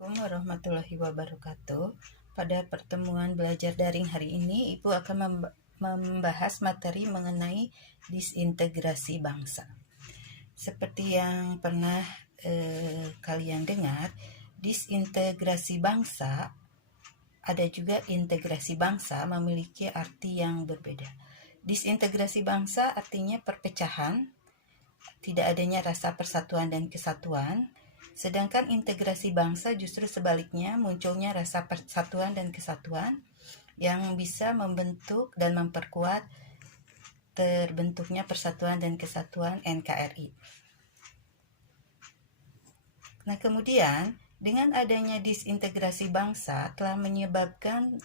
Assalamualaikum warahmatullahi wabarakatuh. Pada pertemuan belajar daring hari ini, Ibu akan membahas materi mengenai disintegrasi bangsa. Seperti yang pernah kalian dengar, disintegrasi bangsa ada juga integrasi bangsa memiliki arti yang berbeda. Disintegrasi bangsa artinya perpecahan, tidak adanya rasa persatuan dan kesatuan. Sedangkan integrasi bangsa justru sebaliknya, munculnya rasa persatuan dan kesatuan yang bisa membentuk dan memperkuat terbentuknya Persatuan dan Kesatuan NKRI. Nah, kemudian dengan adanya disintegrasi bangsa telah menyebabkan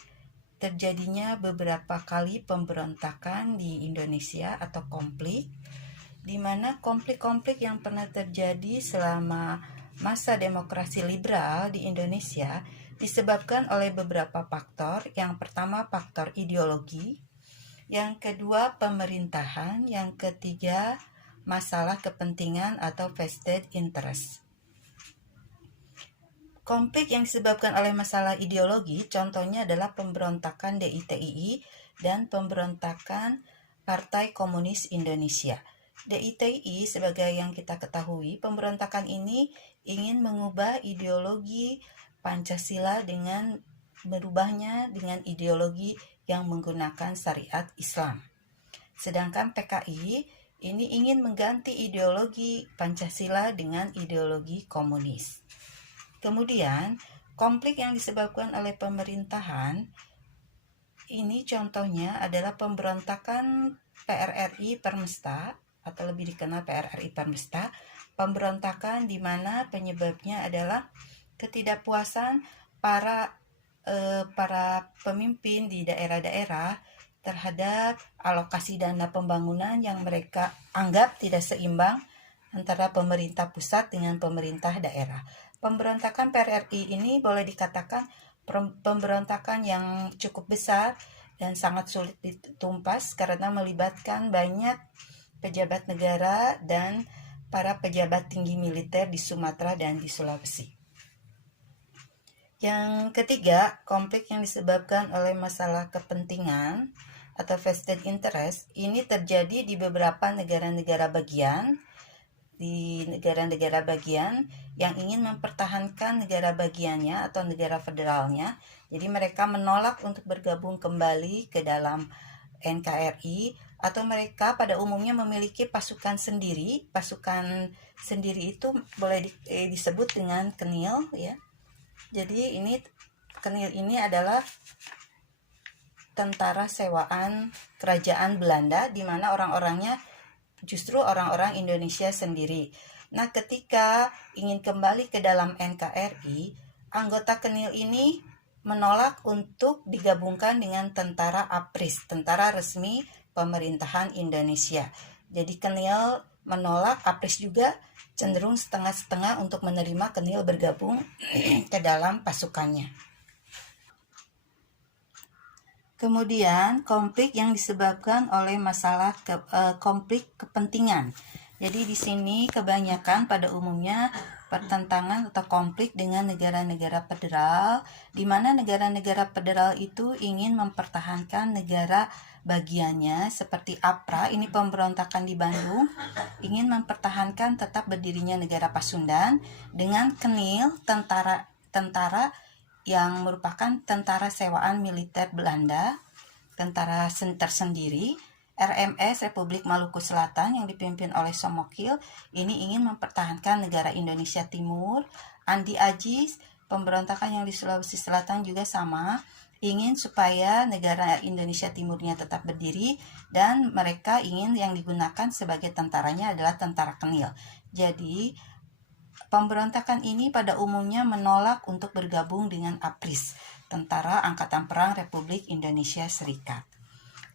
terjadinya beberapa kali pemberontakan di Indonesia atau konflik, di mana konflik-konflik yang pernah terjadi selama masa demokrasi liberal di Indonesia disebabkan oleh beberapa faktor. Yang pertama, faktor ideologi, yang kedua pemerintahan, yang ketiga masalah kepentingan atau vested interest. Konflik yang disebabkan oleh masalah ideologi contohnya adalah pemberontakan DITII dan pemberontakan Partai Komunis Indonesia. DITII, sebagai yang kita ketahui, pemberontakan ini ingin mengubah ideologi Pancasila dengan merubahnya dengan ideologi yang menggunakan syariat Islam. Sedangkan PKI ini ingin mengganti ideologi Pancasila dengan ideologi komunis. Kemudian, konflik yang disebabkan oleh pemerintahan ini contohnya adalah pemberontakan PRRI Permesta atau lebih dikenal PRRI Permesta, pemberontakan di mana penyebabnya adalah ketidakpuasan para pemimpin di daerah-daerah terhadap alokasi dana pembangunan yang mereka anggap tidak seimbang antara pemerintah pusat dengan pemerintah daerah. Pemberontakan PRRI ini boleh dikatakan pemberontakan yang cukup besar dan sangat sulit ditumpas karena melibatkan banyak pejabat negara dan para pejabat tinggi militer di Sumatera dan di Sulawesi. Yang ketiga, konflik yang disebabkan oleh masalah kepentingan atau vested interest ini terjadi di beberapa negara-negara bagian. Di negara-negara bagian yang ingin mempertahankan negara bagiannya atau negara federalnya. Jadi mereka menolak untuk bergabung kembali ke dalam NKRI, atau mereka pada umumnya memiliki pasukan sendiri. Pasukan sendiri itu boleh disebut dengan KNIL ya. Jadi KNIL ini adalah tentara sewaan kerajaan Belanda, di mana orang-orangnya justru orang-orang Indonesia sendiri. Nah, ketika ingin kembali ke dalam NKRI, anggota KNIL ini menolak untuk digabungkan dengan tentara APRIS, tentara resmi pemerintahan Indonesia. Jadi KNIL menolak, APRIS juga cenderung setengah-setengah untuk menerima KNIL bergabung ke dalam pasukannya. Kemudian konflik yang disebabkan oleh masalah konflik kepentingan. Jadi di sini kebanyakan pada umumnya pertentangan atau konflik dengan negara-negara federal, di mana negara-negara federal itu ingin mempertahankan negara bagiannya, seperti APRA, ini pemberontakan di Bandung, ingin mempertahankan tetap berdirinya negara Pasundan, dengan KNIL, tentara yang merupakan tentara sewaan militer Belanda, tentara tersendiri. RMS Republik Maluku Selatan yang dipimpin oleh Somokil ini ingin mempertahankan negara Indonesia Timur. Andi Ajis, pemberontakan yang di Sulawesi Selatan juga sama, ingin supaya negara Indonesia Timurnya tetap berdiri, dan mereka ingin yang digunakan sebagai tentaranya adalah tentara KNIL. Jadi pemberontakan ini pada umumnya menolak untuk bergabung dengan APRIS, Tentara Angkatan Perang Republik Indonesia Serikat.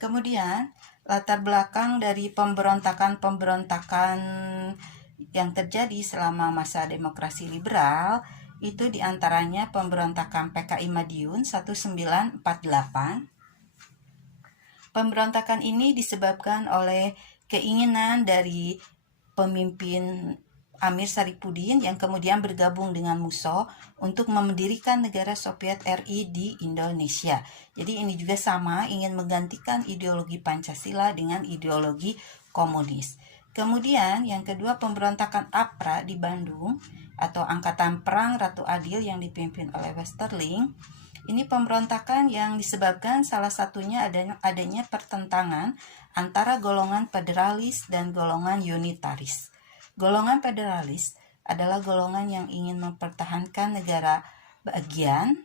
Kemudian, latar belakang dari pemberontakan yang terjadi selama masa demokrasi liberal itu diantaranya pemberontakan PKI Madiun 1948. Pemberontakan ini disebabkan oleh keinginan dari pemimpin Amir Saripudin yang kemudian bergabung dengan Musso untuk mendirikan negara Soviet RI di Indonesia. Jadi ini juga sama, ingin menggantikan ideologi Pancasila dengan ideologi komunis. Kemudian yang kedua, pemberontakan APRA di Bandung atau Angkatan Perang Ratu Adil yang dipimpin oleh Westerling. Ini pemberontakan yang disebabkan salah satunya adanya pertentangan antara golongan federalis dan golongan unitaris. Golongan federalis adalah golongan yang ingin mempertahankan negara bagian,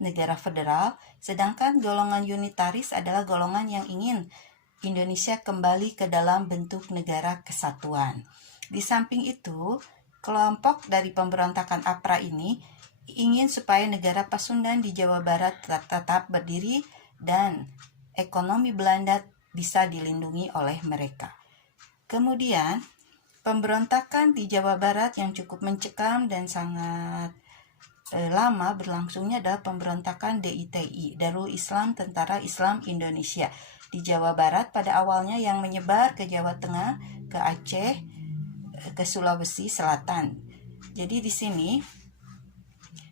negara federal, sedangkan golongan unitaris adalah golongan yang ingin Indonesia kembali ke dalam bentuk negara kesatuan. Di samping itu, kelompok dari pemberontakan APRA ini ingin supaya negara Pasundan di Jawa Barat tetap berdiri dan ekonomi Belanda bisa dilindungi oleh mereka. Kemudian, pemberontakan di Jawa Barat yang cukup mencekam dan sangat lama berlangsungnya adalah pemberontakan DITI, Darul Islam Tentara Islam Indonesia di Jawa Barat pada awalnya yang menyebar ke Jawa Tengah, ke Aceh, ke Sulawesi Selatan. Jadi di sini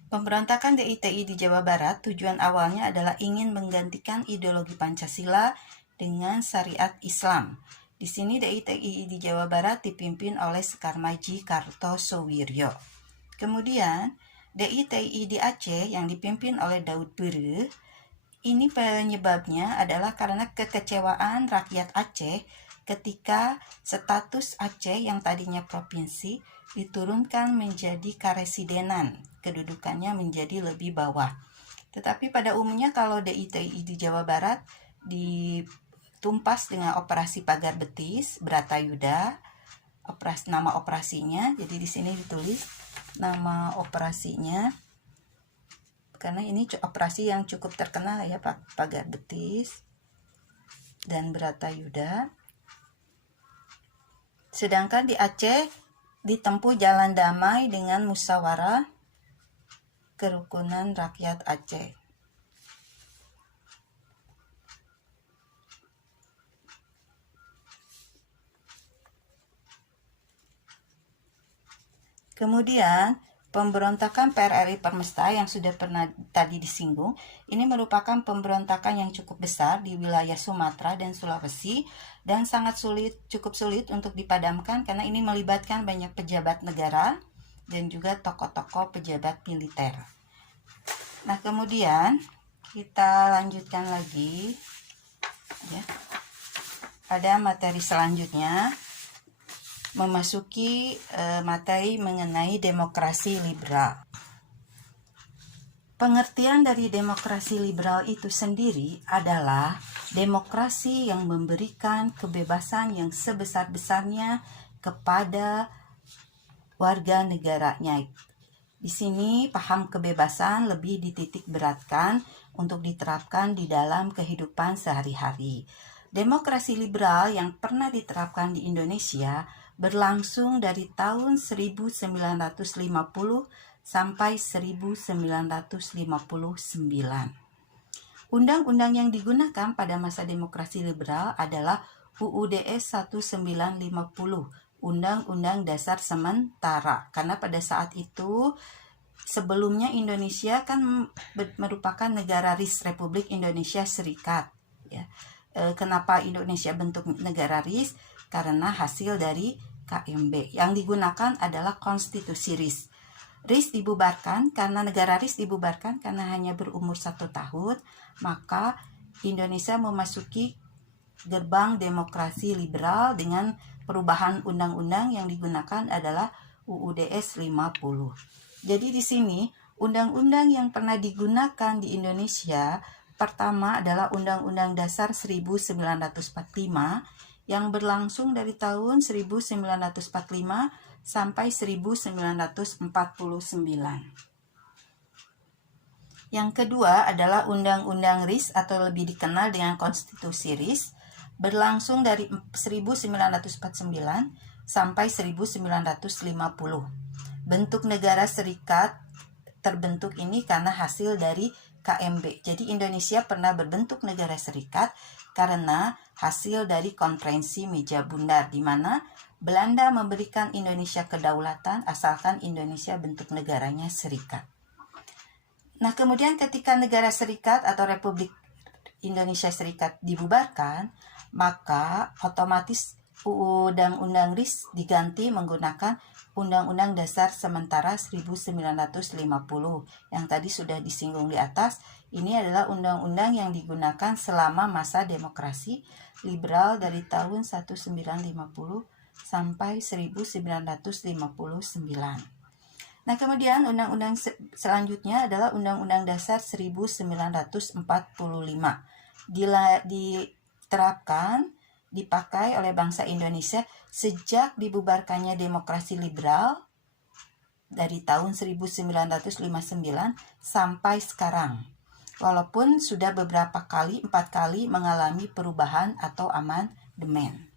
pemberontakan DITI di Jawa Barat tujuan awalnya adalah ingin menggantikan ideologi Pancasila dengan syariat Islam. Di sini DITI di Jawa Barat dipimpin oleh Sekarmaji Kartosoewiryo. Kemudian DITI di Aceh yang dipimpin oleh Daud Bere. Ini penyebabnya adalah karena kekecewaan rakyat Aceh ketika status Aceh yang tadinya provinsi diturunkan menjadi karesidenan, kedudukannya menjadi lebih bawah. Tetapi pada umumnya kalau DITI di Jawa Barat ditumpas dengan operasi Pagar Betis, Bratayuda, nama operasinya. Jadi di sini ditulis nama operasinya karena ini operasi yang cukup terkenal ya, Pagar Betis dan Bratayuda. Sedangkan di Aceh ditempuh jalan damai dengan musyawarah kerukunan rakyat Aceh. Kemudian pemberontakan PRRI Permesta yang sudah pernah tadi disinggung, ini merupakan pemberontakan yang cukup besar di wilayah Sumatera dan Sulawesi dan sangat cukup sulit untuk dipadamkan karena ini melibatkan banyak pejabat negara dan juga tokoh-tokoh pejabat militer. Nah, kemudian kita lanjutkan lagi ya. Pada materi selanjutnya memasuki materi mengenai demokrasi liberal. Pengertian dari demokrasi liberal itu sendiri adalah demokrasi yang memberikan kebebasan yang sebesar-besarnya kepada warga negaranya. Di sini paham kebebasan lebih dititik beratkan untuk diterapkan di dalam kehidupan sehari-hari. Demokrasi liberal yang pernah diterapkan di Indonesia berlangsung dari tahun 1950 sampai 1959. Undang-undang yang digunakan pada masa demokrasi liberal adalah UUD 1950, Undang-Undang Dasar Sementara. Karena pada saat itu sebelumnya Indonesia kan merupakan negara RIS, Republik Indonesia Serikat. Ya. Kenapa Indonesia bentuk negara RIS? Karena hasil dari KMB. Yang digunakan adalah konstitusi RIS. RIS dibubarkan karena negara RIS dibubarkan karena hanya berumur 1 tahun, maka Indonesia memasuki gerbang demokrasi liberal dengan perubahan undang-undang yang digunakan adalah UUDS 50. Jadi di sini undang-undang yang pernah digunakan di Indonesia pertama adalah Undang-Undang Dasar 1945 yang berlangsung dari tahun 1945 sampai 1949. Yang kedua adalah Undang-Undang RIS atau lebih dikenal dengan Konstitusi RIS, berlangsung dari 1949 sampai 1950. Bentuk negara serikat terbentuk ini karena hasil dari KMB. Jadi Indonesia pernah berbentuk negara serikat karena hasil dari konferensi meja bundar di mana Belanda memberikan Indonesia kedaulatan asalkan Indonesia bentuk negaranya serikat. Nah, kemudian ketika negara serikat atau Republik Indonesia Serikat dibubarkan, maka otomatis Undang-Undang RIS diganti menggunakan Undang-Undang Dasar Sementara 1950 yang tadi sudah disinggung di atas. Ini adalah undang-undang yang digunakan selama masa demokrasi liberal dari tahun 1950 sampai 1959. Nah, kemudian undang-undang selanjutnya adalah Undang-Undang Dasar 1945. Diterapkan, dipakai oleh bangsa Indonesia sejak dibubarkannya demokrasi liberal dari tahun 1959 sampai sekarang. Walaupun sudah beberapa kali, 4 kali mengalami perubahan atau amandemen.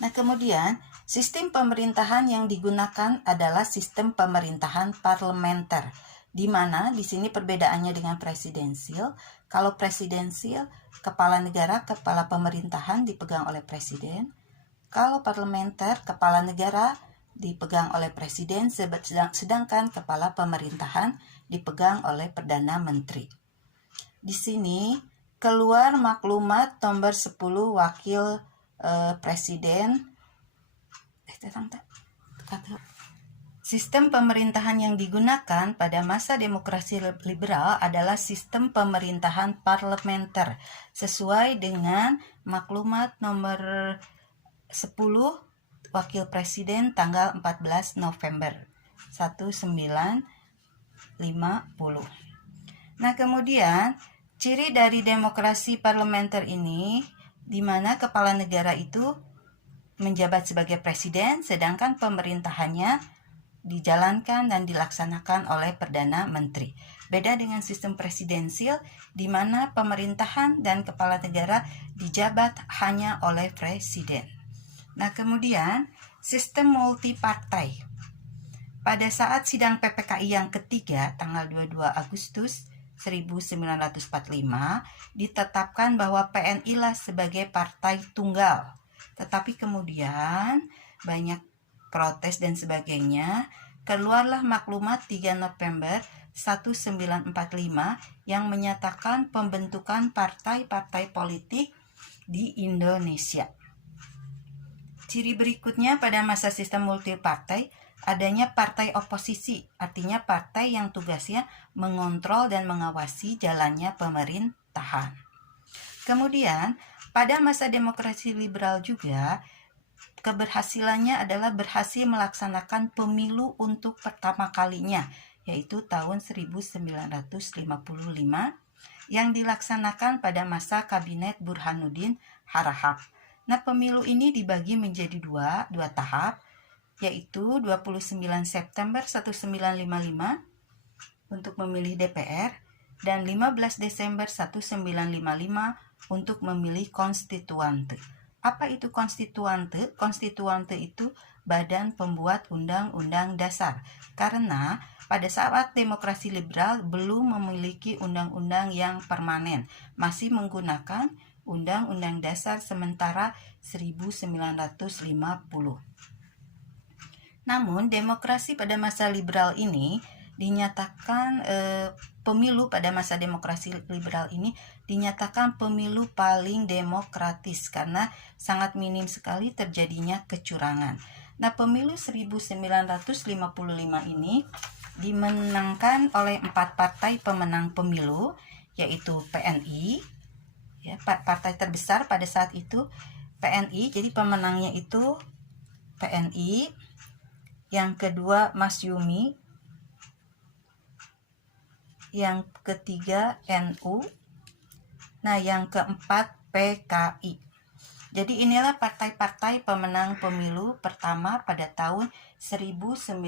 Nah, kemudian sistem pemerintahan yang digunakan adalah sistem pemerintahan parlementer, di mana di sini perbedaannya dengan presidensil. Kalau presidensil, kepala negara, kepala pemerintahan dipegang oleh presiden. Kalau parlementer, kepala negara dipegang oleh presiden, sedangkan kepala pemerintahan dipegang oleh perdana menteri. Di sini keluar maklumat nomor 10 wakil presiden. Sistem pemerintahan yang digunakan pada masa demokrasi liberal adalah sistem pemerintahan parlementer sesuai dengan maklumat nomor 10 Wakil Presiden tanggal 14 November 1950. Nah, kemudian ciri dari demokrasi parlementer ini di mana kepala negara itu menjabat sebagai presiden sedangkan pemerintahannya dijalankan dan dilaksanakan oleh Perdana Menteri. Beda dengan sistem presidensil di mana pemerintahan dan kepala negara dijabat hanya oleh presiden. Nah, kemudian sistem multipartai. Pada saat sidang PPKI yang ketiga tanggal 22 Agustus 1945 ditetapkan bahwa PNI lah sebagai partai tunggal. Tetapi kemudian banyak protes dan sebagainya, keluarlah maklumat 3 November 1945 yang menyatakan pembentukan partai-partai politik di Indonesia. Ciri berikutnya pada masa sistem multipartai adanya partai oposisi, artinya partai yang tugasnya mengontrol dan mengawasi jalannya pemerintahan. Kemudian pada masa demokrasi liberal juga keberhasilannya adalah berhasil melaksanakan pemilu untuk pertama kalinya, yaitu tahun 1955 yang dilaksanakan pada masa Kabinet Burhanuddin Harahap. Nah, pemilu ini dibagi menjadi dua tahap, yaitu 29 September 1955 untuk memilih DPR dan 15 Desember 1955 untuk memilih konstituante. Apa itu konstituante? Konstituante itu badan pembuat undang-undang dasar. Karena pada saat demokrasi liberal belum memiliki undang-undang yang permanen, masih menggunakan Undang-Undang Dasar Sementara 1950. Namun, demokrasi pada masa liberal ini dinyatakan pemilu pada masa demokrasi liberal ini dinyatakan pemilu paling demokratis karena sangat minim sekali terjadinya kecurangan. Nah, pemilu 1955 ini dimenangkan oleh 4 partai pemenang pemilu, yaitu PNI, ya, partai terbesar pada saat itu PNI, jadi pemenangnya itu PNI, yang kedua Masyumi, yang ketiga NU, nah yang keempat PKI. Jadi inilah partai-partai pemenang pemilu pertama pada tahun 1955.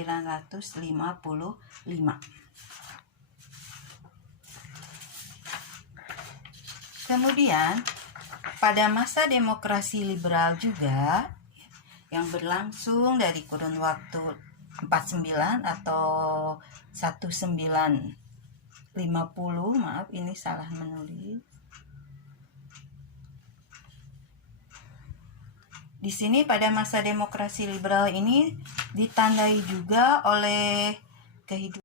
Kemudian pada masa demokrasi liberal juga yang berlangsung dari kurun waktu 49 atau 1950, maaf ini salah menulis. Di sini pada masa demokrasi liberal ini ditandai juga oleh kehidupan